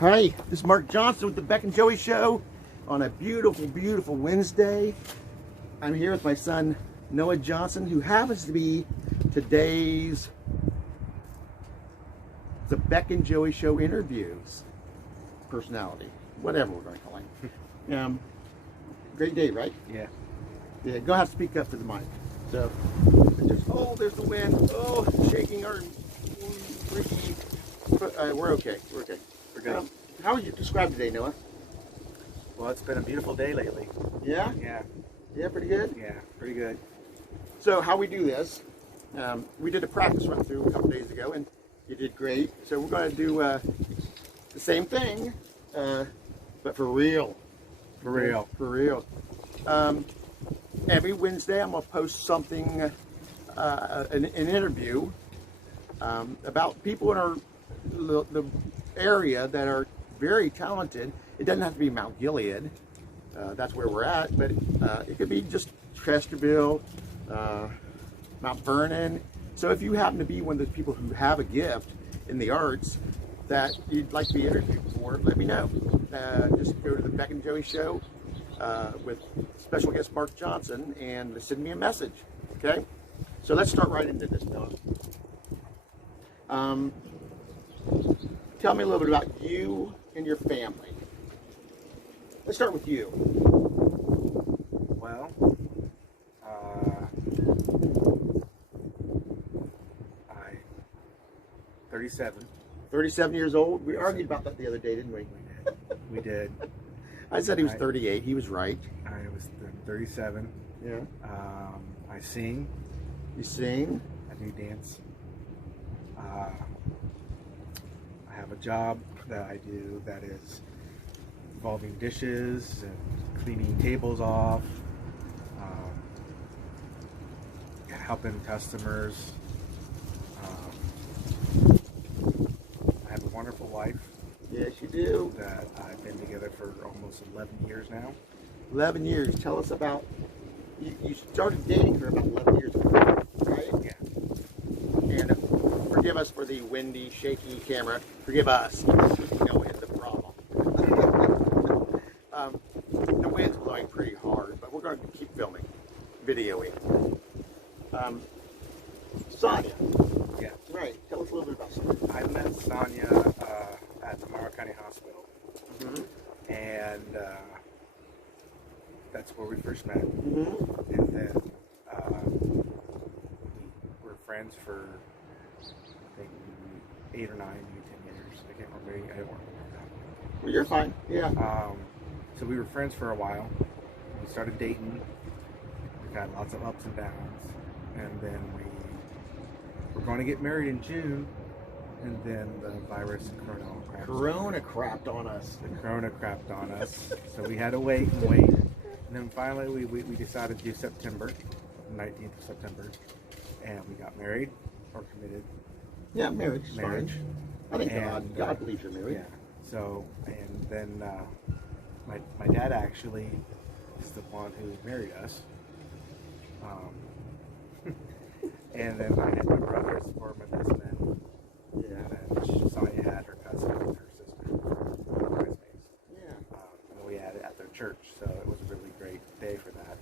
Hi, this is Mark Johnson with the Beck and Joey Show on a beautiful, beautiful Wednesday. I'm here with my son, Noah Johnson, who happens to be today's the Beck and Joey Show Interviews personality, whatever we're going to call him. Great day, right? Yeah. Yeah, go ahead and speak up to the mic. So, there's the wind. Oh, shaking our freaky. We're okay. We're okay. We're good. How would you describe today, Noah? Well, it's been a beautiful day lately. Yeah? Yeah. Yeah, pretty good? Yeah, pretty good. So how we do this, we did a practice run through a couple days ago, and you did great. So we're going to do the same thing, but for real. For real. For real. Every Wednesday I'm going to post something, an interview about people in our the area that are very talented. It doesn't have to be Mount Gilead. That's where we're at, but it could be just Chesterville, Mount Vernon. So if you happen to be one of those people who have a gift in the arts that you'd like to be interviewed for, let me know. Just go to the Beck and Joey Show with special guest Mark Johnson and send me a message, okay? So let's start right into this, Noah. Tell me a little bit about you and your family. Let's start with you. Well, I'm 37. 37 years old. We argued about that the other day, didn't we? We did. I said he was 38. He was right. I was 37. Yeah. I sing. You sing? I do dance. I have a job that I do that is involving dishes and cleaning tables off, helping customers. I have a wonderful wife. Yes, you do. That I've been together for almost 11 years now. 11 years. Tell us about, you started dating her about 11 years ago, right? Yeah. And forgive us for the windy, shaky camera. Forgive us. You know, it's the problem. The wind's blowing pretty hard, but we're going to keep filming, videoing. Sonia. Yeah. Right. Tell us a little bit about Sonia. I met Sonia at the Monroe County Hospital. Mm-hmm. And that's where we first met. Mm-hmm. And then we were friends for, I think, 8 or 9, maybe 10 years. I can't remember. I don't remember that. Well, you're fine. Yeah. So we were friends for a while. We started dating. We had lots of ups and downs. And then we were going to get married in June. And then the virus and Corona crapped on us. The corona crapped on us. So we had to wait and wait. And then finally we decided to do September, 19th of September. And we got married or committed. Yeah, marriage. Marriage. I think God believes you're married. Yeah. So, and then my dad actually is the one who married us. And then I had my brothers were my best men. Yeah. And then Sonia had her cousin and her sister, bridesmaids. Yeah. And we had it at their church, so it was a really great day for that.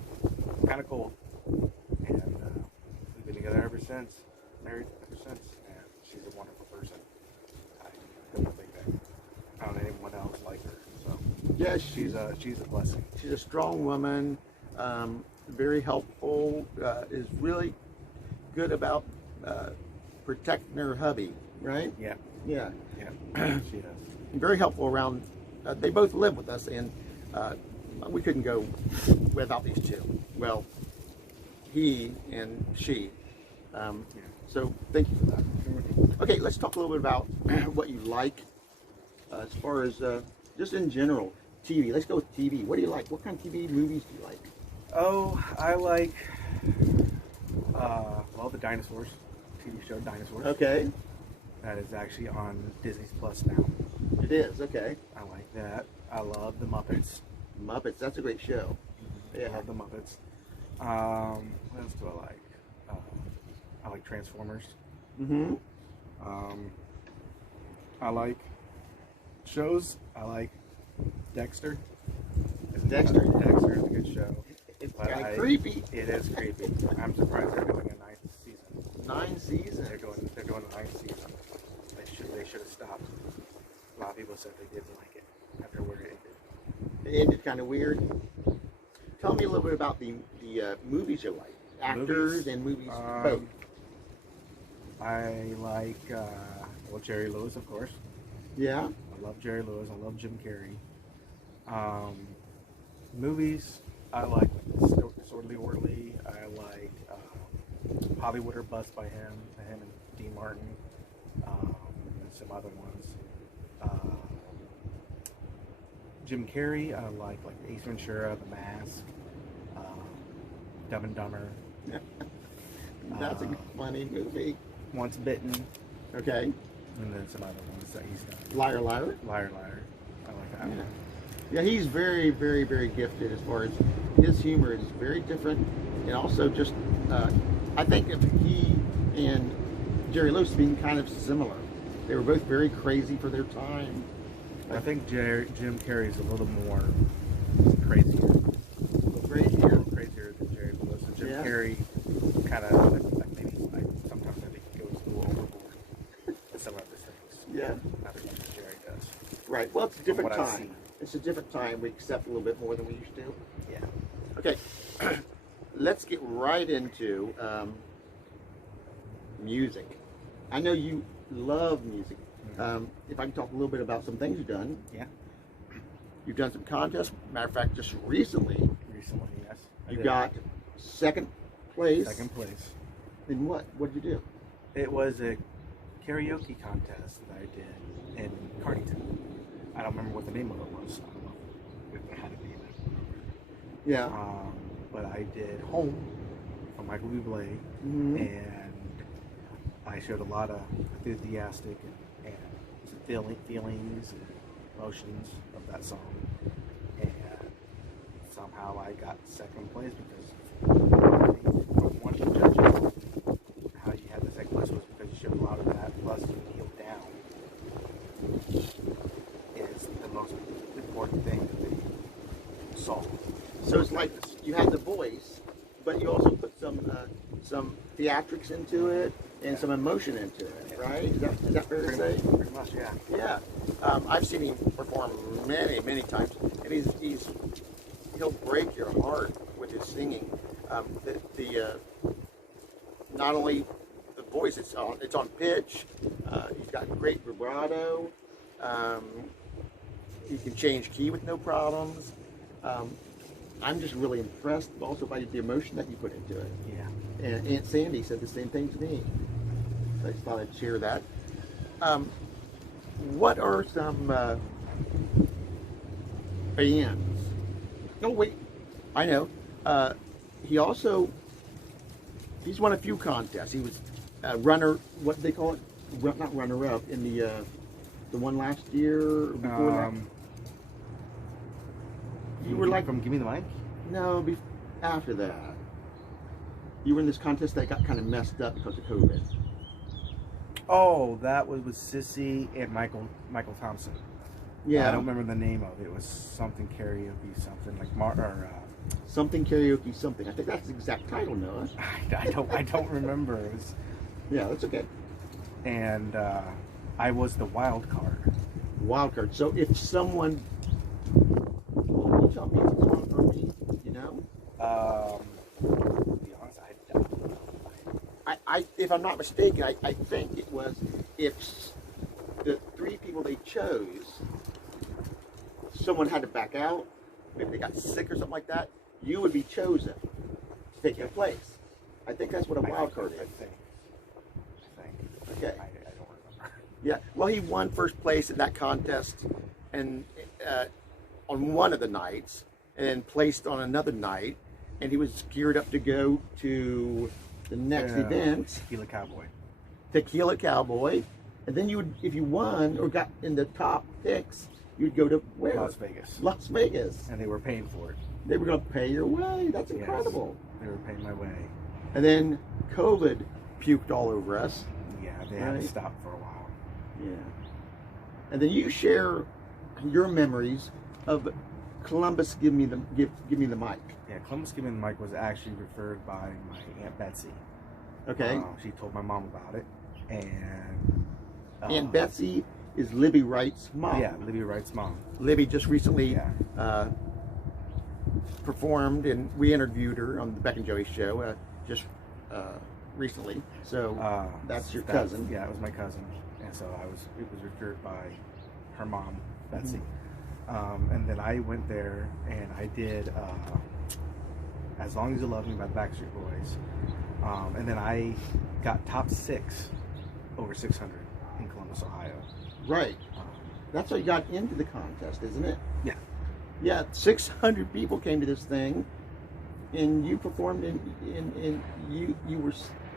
Kind of cool. And we've been together ever since. Married ever since. And she's a wonderful person. I don't think I found anyone else like her. So Yeah, she's a blessing. She's a strong woman, very helpful, is really good about protecting her hubby, right? Yeah. Yeah. Yeah. She does. Very helpful around, they both live with us, and we couldn't go without these two. Well, he and she. So thank you for that. Okay, let's talk a little bit about what you like as far as just in general. TV. Let's go with TV. What do you like? What kind of TV movies do you like? Oh, I like, well, the Dinosaurs, TV show Dinosaurs. Okay. That is actually on Disney Plus now. It is, okay. I like that. I love the Muppets. Muppets, that's a great show. Yeah. I love the Muppets. What else do I like? I like Transformers. Mm-hmm. I like shows, I like Dexter. Dexter. Dexter is a good show. It's But kind of creepy. It is creepy. I'm surprised they're doing a 9th season. 9 seasons. They're going a 9th season. They should have stopped. A lot of people said they didn't like it after where it ended. It ended kind of weird. Tell me a little bit about the movies you like. Actors and movies, both. I like, Jerry Lewis, of course. Yeah. I love Jerry Lewis. I love Jim Carrey. Movies, I like Swordly Orderly. I like Hollywood or Bust by him and Dean Martin, and some other ones. Jim Carrey, I like Ace Ventura, The Mask, Dumb and Dumber. That's a funny movie. Once Bitten. Okay. And then some other ones that he's done. Liar, Liar. Liar, Liar. I like that one. Yeah, he's very, very, very gifted as far as his humor is very different, and also just I think if he and Jerry Lewis being kind of similar. They were both very crazy for their time. I think Jim Carrey's a little more crazier. A little crazier Than Jerry Lewis. And Jim Yeah. Carrey kind of maybe sometimes I think he goes a little overboard with some of his things. Yeah. Not as much as Jerry does. Right. Well, it's a different From what I've time. seen. It's a different time. We accept a little bit more than we used to. Yeah. Okay. Let's get right into music. I know you love music. If I can talk a little bit about some things you've done. Yeah. You've done some contests. Matter of fact, just recently, Yes. you got second place. Second place. In what? What did you do? It was a karaoke contest that I did in Cardington. I don't remember what the name of it was. I don't know if it had a name. Yeah. But I did Home from Michael Bublé, and I showed a lot of enthusiastic and feelings and emotions of that song. And somehow I got second place because one of the judges, how you had the second place was because you showed a lot of that, plus you kneeled down is the most important thing that they saw. So it's like you had the voice, but you also put some theatrics into it and some emotion into it, right? Is that fair to say? Pretty much, yeah. Yeah. I've seen him perform many times, and he'll break your heart with his singing. Not only the voice, it's on pitch. He's got great vibrato. He can change key with no problems. I'm just really impressed also by the emotion that you put into it. Yeah. And Aunt Sandy said the same thing to me. So I just thought I'd share that. What are some bands? Oh wait, I know. He's won a few contests. He was runner. What do they call it? Not runner up in the one last year or before that. You were like from Give Me the Mic? No, after that. You were in this contest that got kind of messed up because of COVID. Oh, that was with Sissy and Michael Thompson. Yeah. I don't remember the name of it. It was something karaoke, something like something karaoke, something. I think that's the exact title, Noah. I don't remember. It was. Yeah, that's okay. And I was the wild card. Wild card. So if someone, well, you tell me if it's on for me, you know. To be honest, I don't know. If I'm not mistaken, I think it was if the three people they chose, someone had to back out, maybe they got sick or something like that, you would be chosen to take your place. I think that's what a wild card is. I think. Okay. I don't remember. Yeah. Well, he won first place in that contest, and on one of the nights, and then placed on another night, and he was geared up to go to the next event. Tequila Cowboy. And then you would, if you won or got in the top picks, you'd go to where? Las Vegas. Las Vegas. And they were paying for it. They were going to pay your way. That's incredible. Yes, they were paying my way. And then COVID puked all over us. Yeah, they had to stop for a while. Yeah. And then you share your memories of Columbus give me the mic. Yeah, Columbus Give Me the Mic was actually referred by my Aunt Betsy. Okay. She told my mom about it, and Aunt Betsy is Libby Wright's mom. Yeah, Libby Wright's mom. Libby just recently performed, and we interviewed her on the Beck Joey Show recently. So that's your cousin. Yeah, it was my cousin, and so it was referred by her mom, Betsy. And then I went there and I did As Long As You Love Me by the Backstreet Boys. And then I got top 6 over 600 in Columbus, Ohio. Right. That's how you got into the contest, isn't it? Yeah. Yeah, 600 people came to this thing, and you performed you were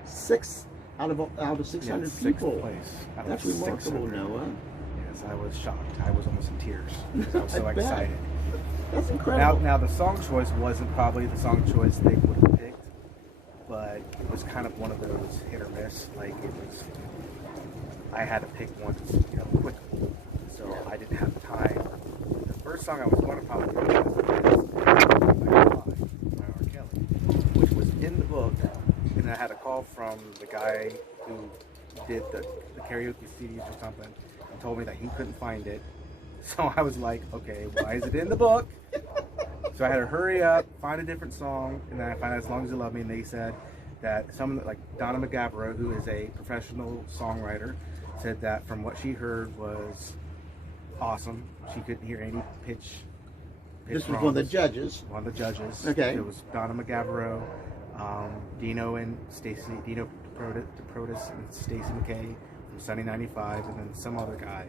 6 out of 600 people. Place That's remarkable, Noah. Yes, I was shocked. I was almost in tears because I was so excited. That's incredible. Now the song choice wasn't probably the song choice they would have picked, but it was kind of one of those hit or miss. Like I had to pick one, quickly, so I didn't have time. The first song I was going to probably pick was by R. Kelly, which was in the book, and I had a call from the guy who did the karaoke CDs or something, and told me that he couldn't find it. So I was like, okay, why is it in the book? So I had to hurry up, find a different song, and then I found As Long As You Love Me, and they said that someone like Donna McGavro, who is a professional songwriter, said that from what she heard was awesome. She couldn't hear any pitch This was one of the judges. One of the judges. Okay. It was Donna McGavro, Dino DeProtis and Stacy McKay from Sunny 95, and then some other guy.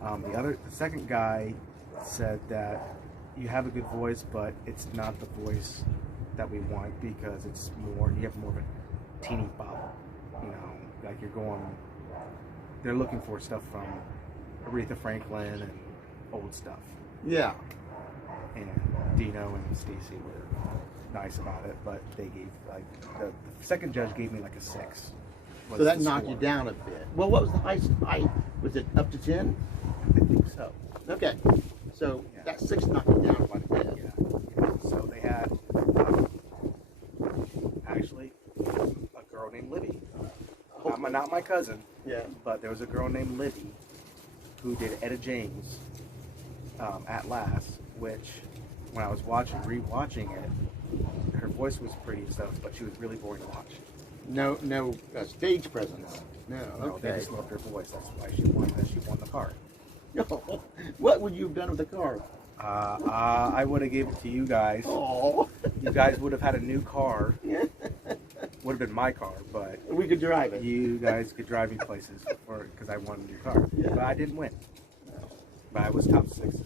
The second guy said that you have a good voice, but it's not the voice that we want because it's more, you have more of a teeny bop, like they're looking for stuff from Aretha Franklin and old stuff. Yeah. And Dino and Stacy were nice about it, but they gave, the second judge gave me a 6. So that knocked you down a bit. Well, what was the highest height? Was it up to 10? I think so. Okay. So that 6 knocked you down quite a bit. Yeah. So they had actually a girl named Libby. Not my cousin. Yeah. But there was a girl named Libby who did Etta James at last, which when I was rewatching it, her voice was pretty and stuff, but she was really boring to watch. No stage presence. No, They okay. just loved her voice. That's why she won the car. No. What would you have done with the car? I would have gave it to you guys. Oh. You guys would have had a new car. Would have been my car, but We could drive it. you guys could drive me places because I won a new car. Yeah. But I didn't win. But I was top 6.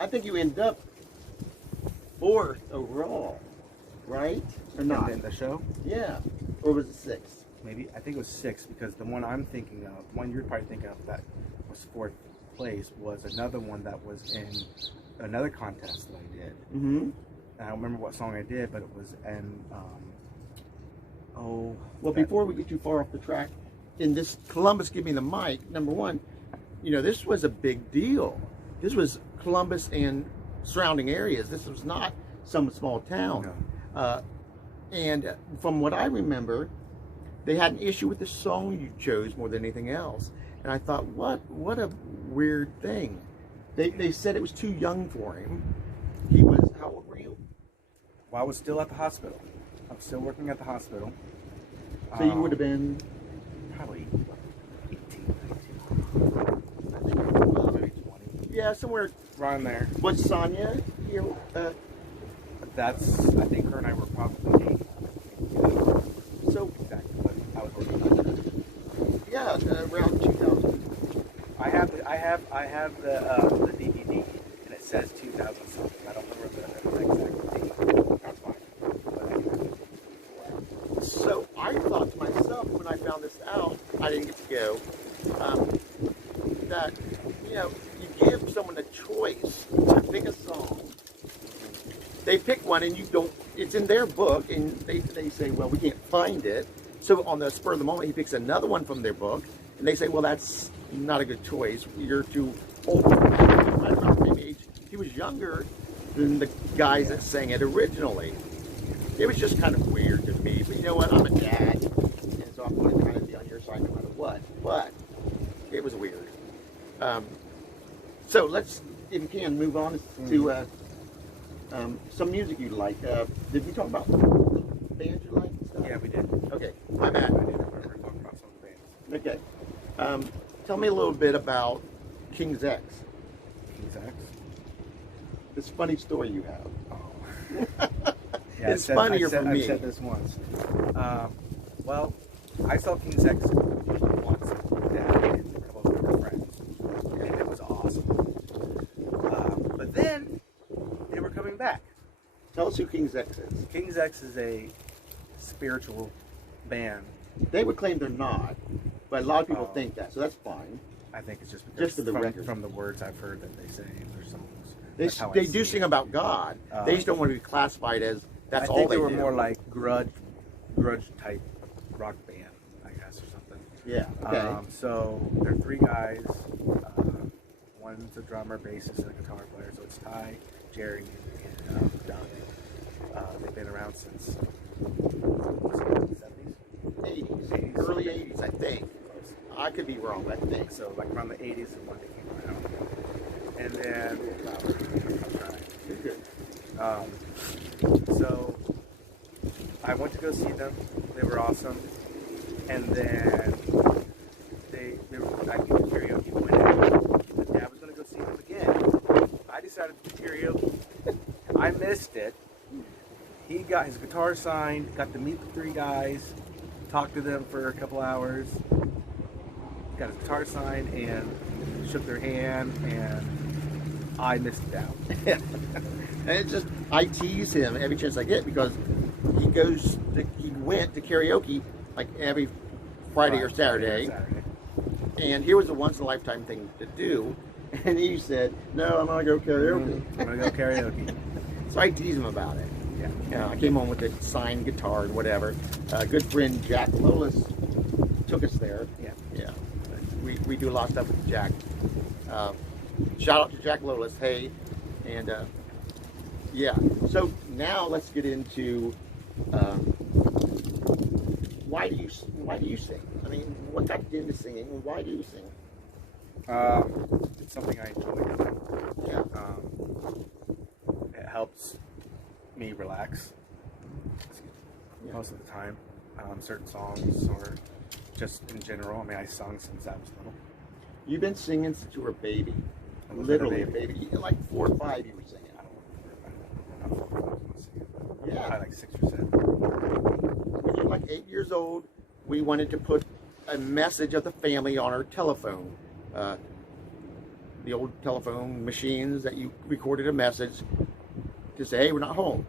I think you ended up 4th overall, right? Or not? In the show? Yeah. Or was it 6? Maybe. I think it was 6 because the one I'm thinking of, the one you're probably thinking of that was 4th place, was another one that was in another contest that I did. Mm-hmm. I don't remember what song I did, but it was in, Well, before we get too far off the track, in this Columbus Give Me the Mic, number one, this was a big deal. This was Columbus and surrounding areas. This was not some small town. No. And from what I remember, they had an issue with the song you chose more than anything else. And I thought, what a weird thing. They said it was too young for him. He was, how old were you? Well, I was still at the hospital. I was still working at the hospital. So you would have been probably 18, 19. I think you were Maybe 20. yeah, somewhere. Around there. Was Sonia here? I think her and I were probably dating. So Exactly, but I was working. yeah, around 2000. I have the DVD, and it says 2000 something. I don't remember the exact date. That's fine. But anyway. So I thought to myself when I found this out, I didn't get to go, that you give someone a choice to pick a song. They pick one and you don't, it's in their book and they say, well, we can't find it. So on the spur of the moment, he picks another one from their book And they say, well, that's not a good choice. You're too old. Right about the same age. He was younger than the guys that sang it originally. It was just kind of weird to me. But you know what? I'm a dad, and so I'm going to kind of be on your side no matter what. But it was weird. So let's, if you can, move on to some music you like. Did we talk about bands you like and stuff? Yeah, we did. Okay, my bad. I did remember talking about some of the bands. Okay. Tell me a little bit about King's X. King's X? This funny story you have. Oh. Yeah, It's funnier for me. I've said this once. Well, I saw King's X once at a couple of my friends, and it was awesome. But then they were coming back. Tell us who King's X is. King's X is a spiritual band. They would claim they're not, but a lot of people think that, so that's fine. I think it's just because for the record. from the words I've heard that they say in their songs. They do sing about God. They just don't want to be classified as that's all they were do. more like grudge type rock band, I guess, or something. Yeah. Okay. So they're three guys. One's a drummer, bassist, and a guitar player. So it's Ty, Jerry, and Doug. They've been around since the 70s? 80s, early 80s, I think. Close. I could be wrong, but I think. So like around the 80s is when they came around. And then, I'm trying. You're good. So I went to go see them. They were awesome. And then I did the karaoke one day. My dad was going to go see them again. I decided to do karaoke. I missed it. He got his guitar signed, got to meet the three guys, talked to them for a couple hours, got his guitar signed, and shook their hand, and I missed it out. And it's just, I tease him every chance I get because he went to karaoke like every Friday or Saturday. And here was a once in a lifetime thing to do. And he said, no, I'm going to go karaoke. I'm going to go karaoke. So I tease him about it. Yeah. I came home with a signed guitar and whatever. Good friend Jack Lolis took us there. Yeah. We do a lot of stuff with Jack. Shout out to Jack Lolis. Hey. And yeah. So now let's get into why do you sing? I mean, what got you into singing, and why do you sing? It's something I enjoy doing. Yeah. It helps me relax most of the time. Certain songs or just in general. I mean, I sung since I was little. You've been singing since you were a baby. I was Literally a baby. Like 4 or 5 you were singing. I don't remember. Not 4 or 5 I was singing, but Yeah. probably like 6 or 7. When you were like 8 years old, we wanted to put a message of the family on our telephone. The old telephone machines that you recorded a message to say, hey, we're not home.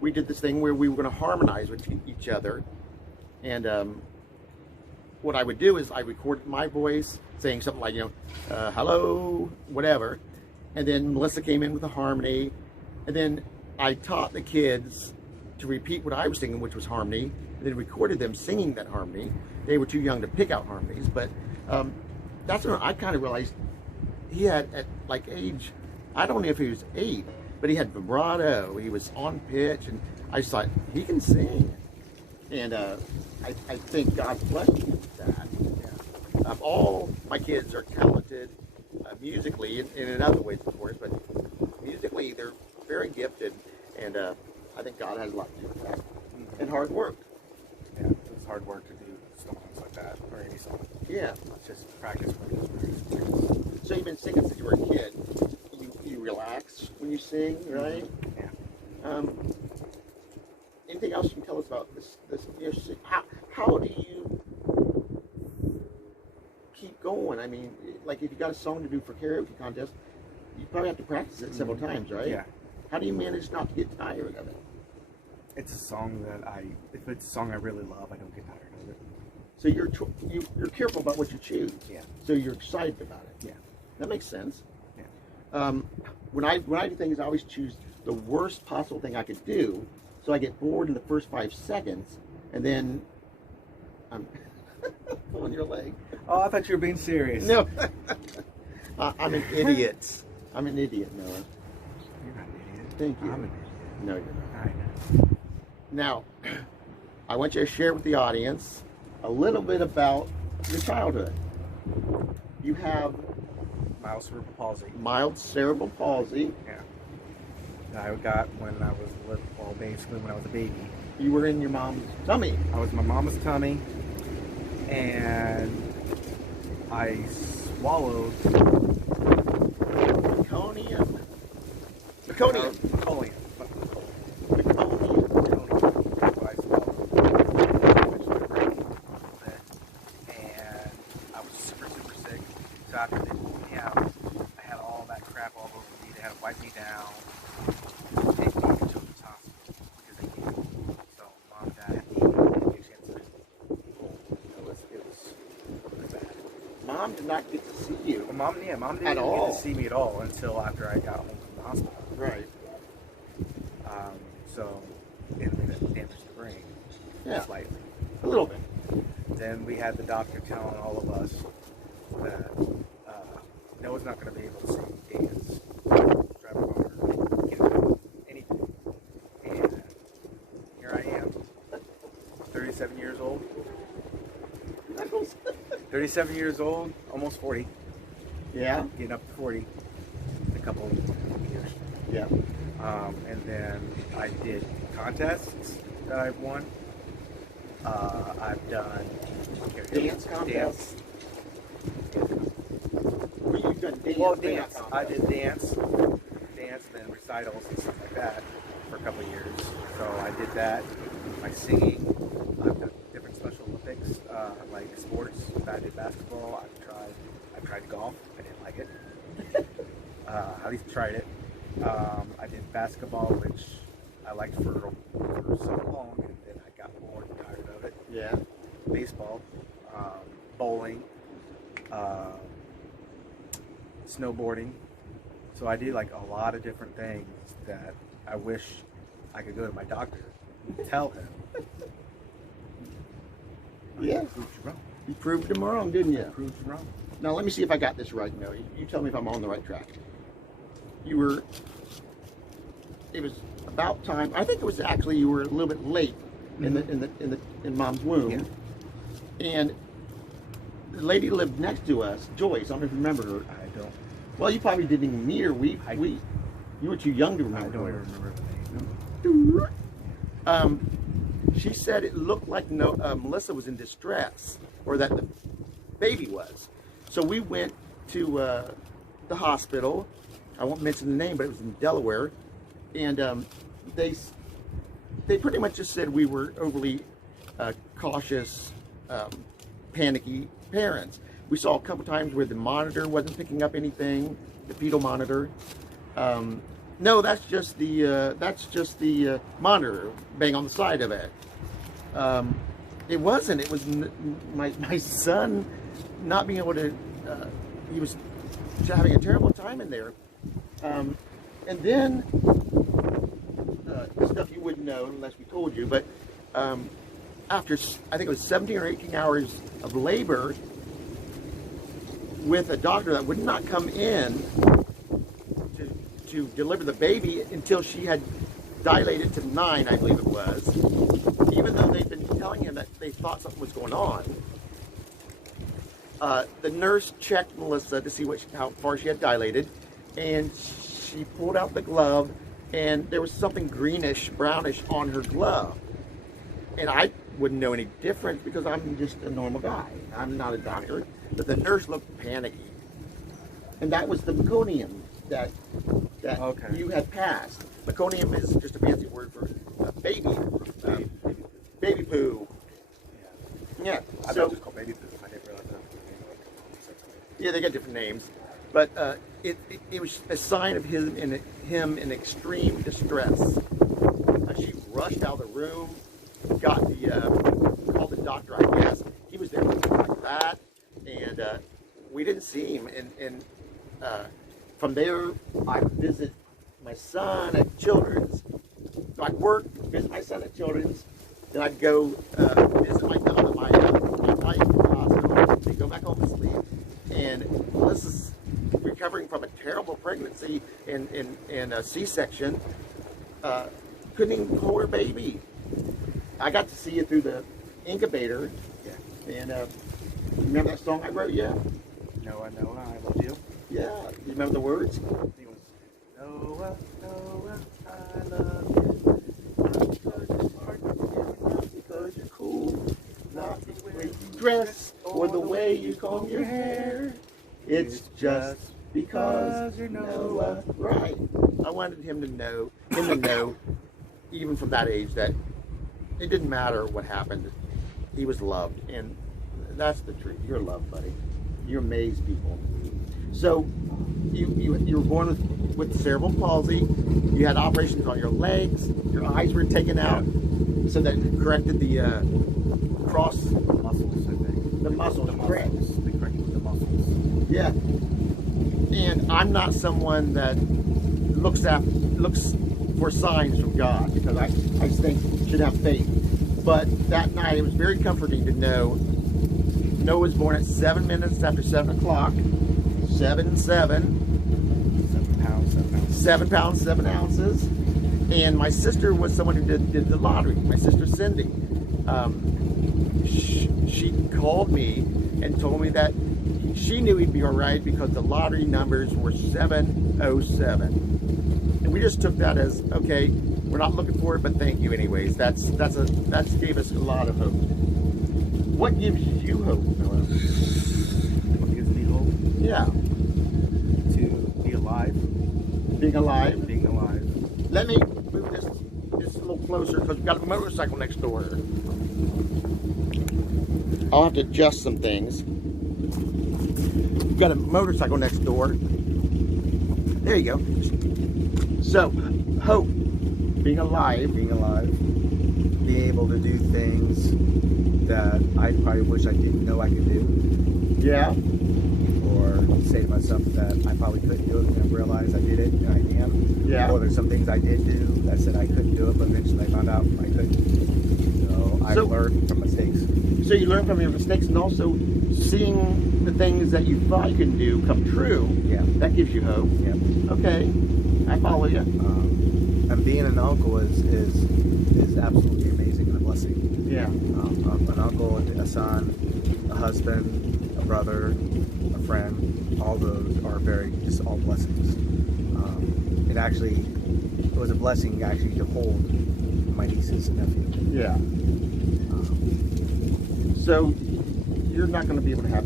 We did this thing where we were going to harmonize with each other. And what I would do is I recorded my voice saying something like, hello, whatever. And then Melissa came in with a harmony. And then I taught the kids to repeat what I was singing, which was harmony. And then recorded them singing that harmony. They were too young to pick out harmonies. But that's when I kind of realized he had, at like age, I don't know if he was 8, but he had vibrato. He was on pitch. And I just thought, he can sing. And I think God blessed me with that. Yeah. All my kids are talented musically, and in other ways, of course, but musically they're very gifted, and I think God has a lot to do with that. And hard work. Yeah, it's hard work to do songs like that, or any song. Yeah. It's just practice. So you've been singing since you were a kid. You relax when you sing, right? Yeah. Anything else you can tell us about this? How do you keep going? I mean, like if you got a song to do for karaoke contest, you probably have to practice it several times, right? Yeah. How do you manage not to get tired of it? It's a song that if it's a song I really love, I don't get tired of it. So you're careful about what you choose. Yeah. So you're excited about it. Yeah. That makes sense. Yeah. When I do things, I always choose the worst possible thing I could do, so I get bored in the first 5 seconds, and then I'm on your leg. Oh, I thought you were being serious. No. I'm an idiot. I'm an idiot, Noah. You're not an idiot. Thank you. I'm an idiot. No, you're not. I know. Now, I want you to share with the audience a little bit about your childhood. You have Mild cerebral palsy. mild cerebral palsy. Yeah. That I got when I was little, well, basically when I was a baby. You were in your mom's tummy. I was in my mama's tummy, and I swallowed Meconium. Meconium. Meconium. Meconium. That's what I swallowed. Which was great. And I was super, super sick. So after they pulled me out, I had all that crap all over me. They had to wipe me down, take me to Children's Hospital because they knew. So mom and dad had to eat injections. It was bad. Mom did not get to see you. Well, mom didn't At get all. to see me at all until after I got home from the hospital. Right. So it damaged the brain slightly. A little bit. Then we had the doctor telling all of us that Noah's not going to be able to sing, dance, drive a car, can't do anything. And here I am, 37 years old. 37 years old, almost 40. Yeah. Getting up to 40 in a couple of years. Yeah. And then I did contests that I've won. I've done Dance contests. Well, you've done dance. Well, dance. I did dance, and then recitals and stuff like that for a couple of years. So I did that. My singing. I've done different Special Olympics, like sports. I did basketball. I've tried golf. I didn't like it. At least tried it. I did basketball, which I liked for so long, and then I got bored and tired of it. Yeah. Baseball, bowling, snowboarding. So I do like a lot of different things that I wish I could go to my doctor and tell him. Yeah. I proved you wrong. You proved them wrong, didn't you? I proved you wrong. Now let me see if I got this right. No, you tell me if I'm on the right track. It was about time. I think it was actually you were a little bit late in Mom's womb. Yeah. And the lady lived next to us, Joyce. I don't know if you remember her. I don't. Well, you probably didn't even meet her. You were too young to I remember don't her. remember the name. She said it looked like Melissa was in distress, or that the baby was. So we went to the hospital. I won't mention the name, but it was in Delaware, and they pretty much just said we were overly cautious, panicky parents. We saw a couple times where the monitor wasn't picking up anything, the fetal monitor. No, that's just the monitor bang on the side of it. It wasn't. It was my son not being able to. He was having a terrible time in there. And then stuff you wouldn't know unless we told you. But after I think it was 17 or 18 hours of labor with a doctor that would not come in to deliver the baby until she had dilated to 9, I believe it was, even though they'd been telling him that they thought something was going on. The nurse checked Melissa to see how far she had dilated, and she pulled out the glove, and there was something greenish, brownish on her glove. And I wouldn't know any difference because I'm just a normal guy. I'm not a doctor. But the nurse looked panicky. And that was the meconium that Okay. you had passed. Meconium is just a fancy word for baby poo. Yeah. I thought it was called baby poo. I didn't realize that. Yeah, they got different names, but it was a sign of him in extreme distress. She rushed out of the room, called the doctor. I guess he was there like that, and we didn't see him. And from there, I would visit my son at Children's. So I'd work, visit my son at Children's, then I'd go visit my wife at the hospital. go back home to sleep. And Melissa's recovering from a terrible pregnancy and a C-section. Couldn't even hold her baby. I got to see it through the incubator. Yeah. And remember that song I wrote? Yeah. Noah, Noah, I love you. Yeah. You remember the words? It was Noah, Noah, I love you. Not because you're smart, not because you're cool, Not the way you dress or the way you comb your hair. It's just because you're Noah. Right. I wanted him to know, even from that age, that it didn't matter what happened. He was loved, and that's the truth. You're loved, buddy. You amaze people. So you were born with cerebral palsy. You had operations on your legs. Your eyes were taken out, so that corrected the cross muscles, I think. the muscles. Correct. They corrected the muscles. Yeah. And I'm not someone that looks for signs from God, because I think should have faith. But that night it was very comforting to know Noah was born at 7 minutes after 7 o'clock. 7 and 7. 7 pounds, 7 ounces. 7 pounds, 7 ounces. And my sister was someone who did the lottery. My sister Cindy. She called me and told me that she knew he'd be all right because the lottery numbers were 707. And we just took that as, okay, we're not looking for it, but thank you anyways. That gave us a lot of hope. What gives you hope, Noah? What gives me hope? Yeah. To be alive. Being alive. Being alive. Let me move this just a little closer because we've got a motorcycle next door. I'll have to adjust some things. We've got a motorcycle next door. There you go. So, hope. Being alive. Being alive. Being able to do things that I probably wish I didn't know I could do. Yeah. Or say to myself that I probably couldn't do it and I realized I did it and I am. Yeah. Or there's some things I did do that said I couldn't do it, but eventually I found out I couldn't. So I learned from mistakes. So you learn from your mistakes, and also seeing the things that you thought you could do come true. Yeah. That gives you hope. Yeah. Okay. I follow you. And being an uncle is absolutely amazing and a blessing. Yeah. An uncle, a son, a husband, a brother, a friend, all those are just all blessings. It was a blessing actually to hold my nieces and nephew. Yeah. So you're not going to be able to have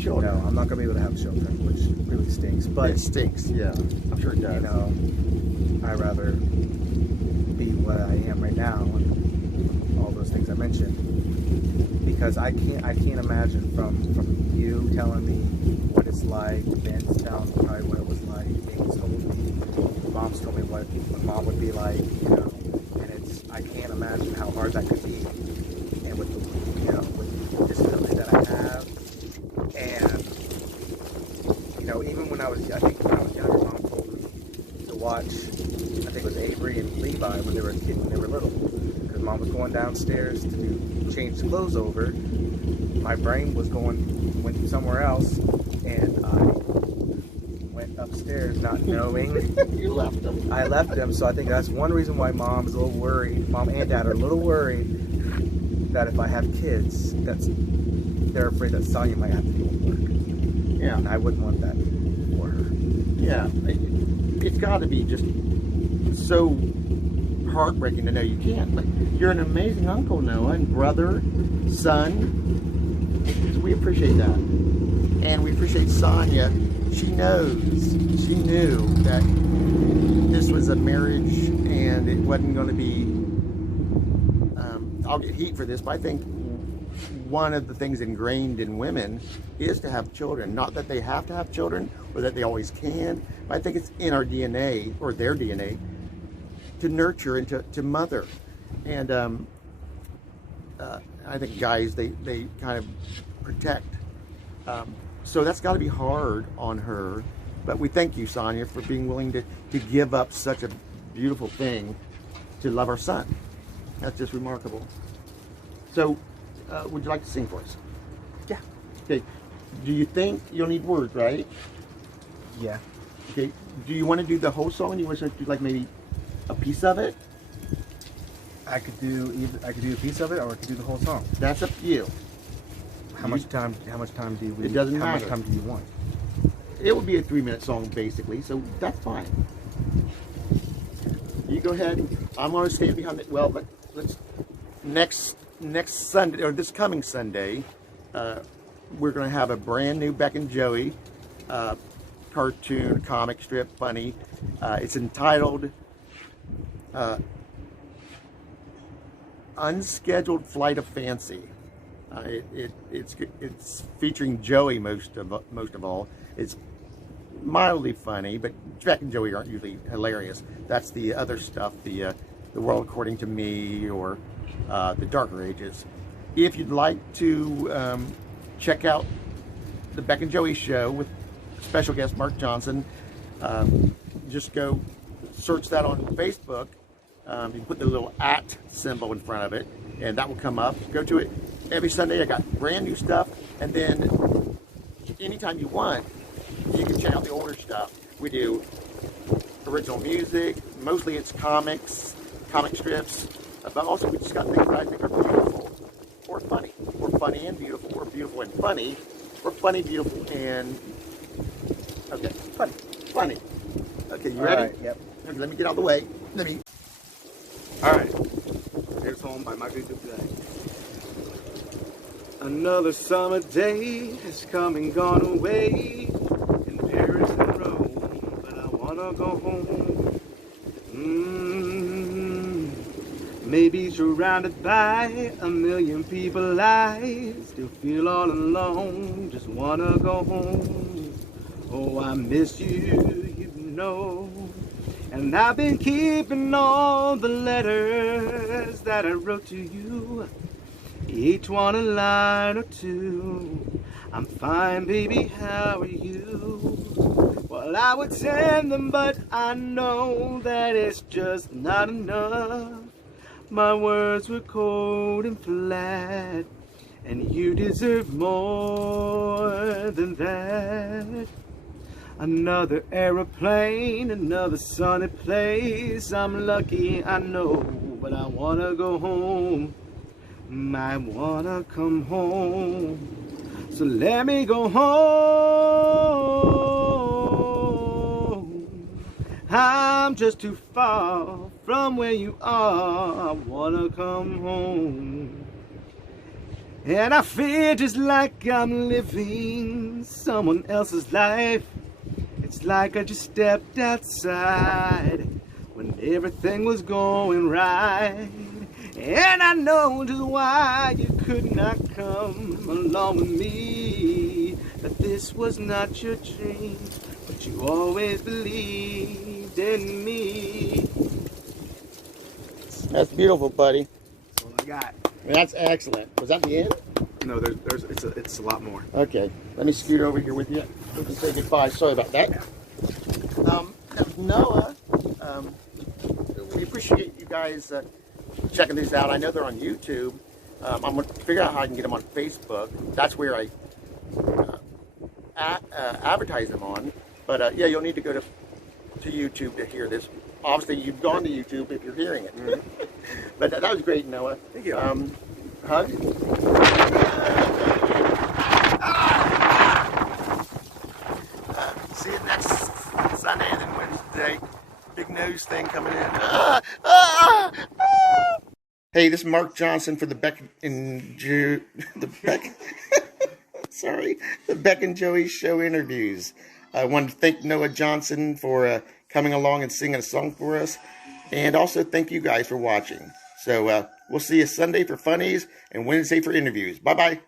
children. No, I'm not going to be able to have children, which really stinks. But it stinks. Yeah, I'm sure it does. You know, I'd rather be what I am right now and all those things I mentioned, because I can't imagine from you telling me what it's like, Ben's telling me probably what it was like, Dave's told me, Mom's told me what Mom would be like, you know, and I can't imagine how hard that could be, and with the disability that I have, and even when I was younger, Mom told me to watch, I think it was Avery and Levi when they were little, because Mom was going downstairs to change the clothes over. My brain went somewhere else, and I went upstairs not knowing. You left them. I left them, so I think that's one reason why Mom is a little worried. Mom and Dad are a little worried that if I have kids, they're afraid that Sonya might have to do work. Yeah. And I wouldn't want that for her. Yeah. It's got to be just so heartbreaking to know you can't. But you're an amazing uncle, Noah, and brother, son. So we appreciate that. And we appreciate Sonya. She knew that this was a marriage and it wasn't going to be, I'll get heat for this, but I think one of the things ingrained in women is to have children. Not that they have to have children or that they always can, but I think it's in our DNA, or their DNA, to nurture and to mother. And I think guys, they kind of protect. So that's got to be hard on her. But we thank you, Sonya, for being willing to give up such a beautiful thing to love our son. That's just remarkable. So, would you like to sing for us? Yeah. Okay. Do you think you'll need words, right? Yeah. Okay. Do you want to do the whole song, and you want to do like maybe a piece of it? I could do a piece of it, or I could do the whole song. That's up to you. How much time do we? It doesn't How matter. much time do you want? It would be a 3-minute song basically, so that's fine. You go ahead. I'm going to stand behind it. Well, let's next Sunday, or this coming Sunday, we're going to have a brand new Beck and Joey cartoon, comic strip, funny. It's entitled Unscheduled Flight of Fancy. It's featuring Joey most of all. It's mildly funny, but Beck and Joey aren't usually hilarious. That's the other stuff, the World According to Me, or the Darker Ages. If you'd like to check out the Beck and Joey Show with special guest Mark Johnson, just go search that on Facebook. You can put the little @ symbol in front of it, and that will come up. Go to it every Sunday. I got brand new stuff, and then anytime you want, you can check out the older stuff. We do original music. Mostly it's comics, comic strips, but also we just got things that I think are beautiful or funny and beautiful, or beautiful and funny, or funny, beautiful, and okay, funny. Okay, you ready? All right, yep. Okay, let me get out of the way. All right. Here's Home by Michael Bublé. Another summer day has come and gone away in Paris and Rome, but I wanna go home. Maybe surrounded by a million people, I still feel all alone. Just wanna go home. Oh, I miss you, you know. And I've been keeping all the letters that I wrote to you, each one a line or two. I'm fine, baby, how are you? Well, I would send them, but I know that it's just not enough. My words were cold and flat, and you deserve more than that. Another aeroplane, another sunny place. I'm lucky, I know, but I wanna go home. I wanna come home. So let me go home. I'm just too far from where you are. I wanna come home. And I feel just like I'm living someone else's life. It's like I just stepped outside when everything was going right. And I know just why you could not come along with me. That this was not your dream, but you always believed in me. That's beautiful, buddy. That's all I got. That's excellent. Was that the end? No, it's a lot more. Okay, let me scoot over here with you. We can say goodbye. Sorry about that. Noah, we appreciate you guys checking these out. I know they're on YouTube. I'm going to figure out how I can get them on Facebook. That's where I advertise them on. But yeah, you'll need to go to YouTube to hear this. Obviously, you've gone to YouTube if you're hearing it. Mm-hmm. But that was great, Noah. Thank you. Hug. See you next Sunday and then Wednesday. Big news thing coming in. Hey, this is Mark Johnson for the Beck and the Beck and Joey Show Interviews. I want to thank Noah Johnson for coming along and singing a song for us, and also thank you guys for watching. So we'll see you Sunday for funnies and Wednesday for interviews. Bye bye.